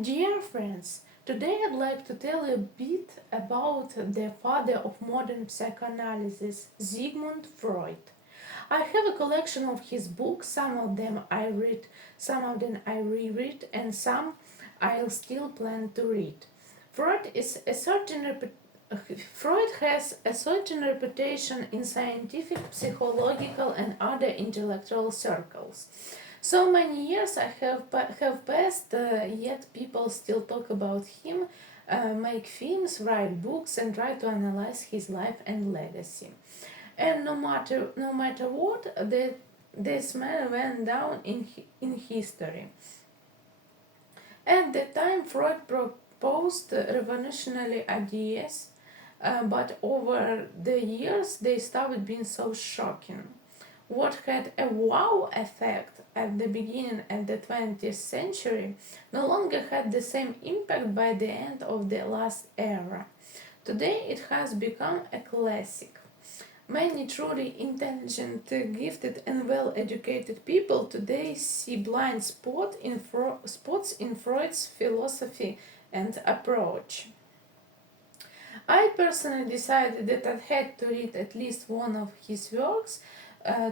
Dear friends, today I'd like to tell you a bit about the father of modern psychoanalysis, Sigmund Freud. I have a collection of his books, some of them I read, some of them I reread, and some I'll still plan to read. Freud has a certain reputation in scientific, psychological, and other intellectual circles. So many years have passed, yet people still talk about him, make films, write books, and try to analyze his life and legacy. And no matter what, this man went down in history. At the time, Freud proposed revolutionary ideas, but over the years they stopped being so shocking. What had a wow effect at the beginning of the 20th century no longer had the same impact by the end of the last era. Today it has become a classic. Many truly intelligent, gifted, and well educated people today see blind spots in Freud's philosophy and approach. I personally decided that I had to read at least one of his works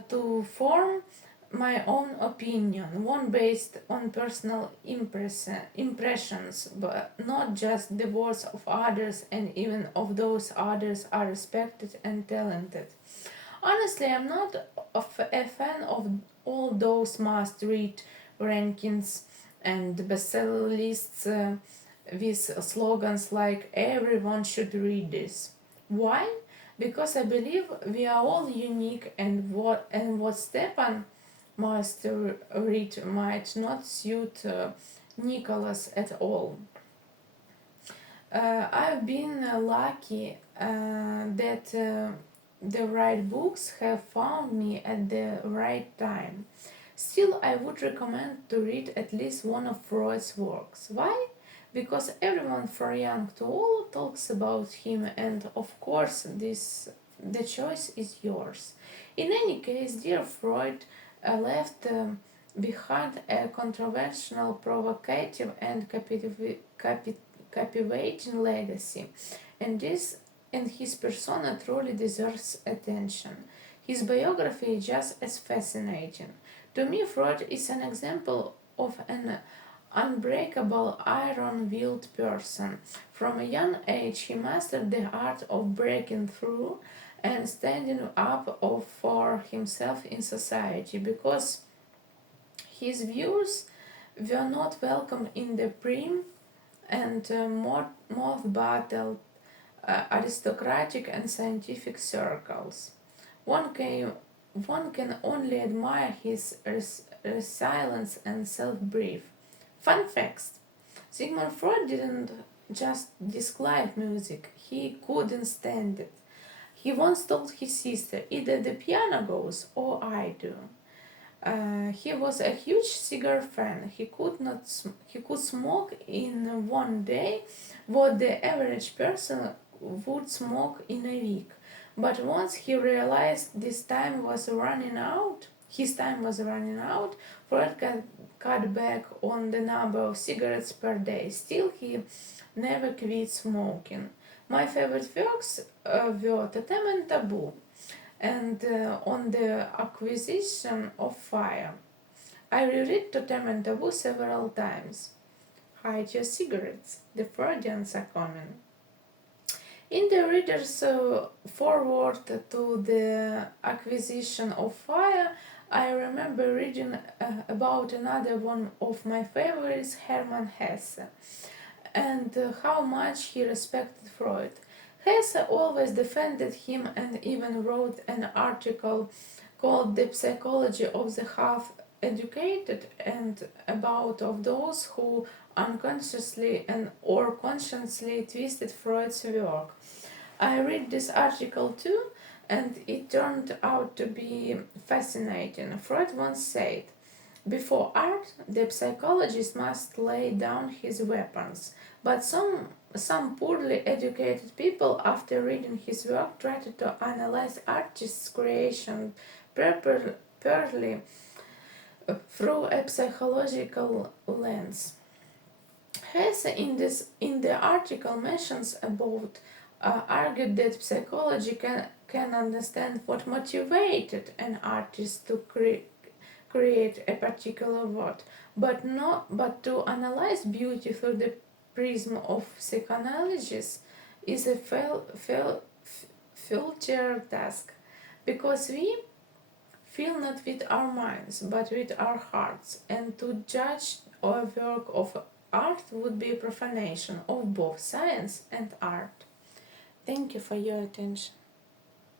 to form my own opinion, one based on personal impressions, but not just the words of others, and even of those others are respected and talented. Honestly, I'm not a fan of all those must-read rankings and bestseller lists with slogans like "everyone should read this." Why? Because I believe we are all unique, and what Stepan must read might not suit Nicholas at all. I've been lucky that the right books have found me at the right time. Still, I would recommend to read at least one of Freud's works. Why? Because everyone from young to old talks about him, and of course, the choice is yours. In any case, dear Freud left behind a controversial, provocative, and captivating legacy, and his persona truly deserves attention. His biography is just as fascinating. To me, Freud is an example of an unbreakable, iron-willed person. From a young age, he mastered the art of breaking through and standing up for himself in society, because his views were not welcome in the prim and moth-battled aristocratic and scientific circles. One can, one can only admire his resilience and self-belief. Fun facts: Sigmund Freud didn't just dislike music, he couldn't stand it. He once told his sister, "Either the piano goes or I do." He was a huge cigar fan. He could smoke in one day what the average person would smoke in a week. But once he realized his time was running out, Freud cut back on the number of cigarettes per day. Still, he never quit smoking. My favorite works were Totem and Taboo and On the Acquisition of Fire. I reread Totem and Taboo several times. Hide your cigarettes. The Freudians are coming. In the reader's foreword to the Acquisition of Fire, I remember reading about another one of my favorites, Hermann Hesse, and how much he respected Freud. Hesse always defended him and even wrote an article called "The Psychology of the Half-Educated" and about of those who unconsciously and or consciously twisted Freud's work. I read this article too, and it turned out to be fascinating. Freud once said, "Before art, the psychologist must lay down his weapons." But some poorly educated people, after reading his work, tried to analyze artist's creation purely through a psychological lens. Hesse in the article mentions about argued that psychology can understand what motivated an artist to create a particular work, but to analyze beauty through the prism of psychoanalysis is a future task, because we feel not with our minds but with our hearts, and to judge a work of art would be a profanation of both science and art. Thank you for your attention.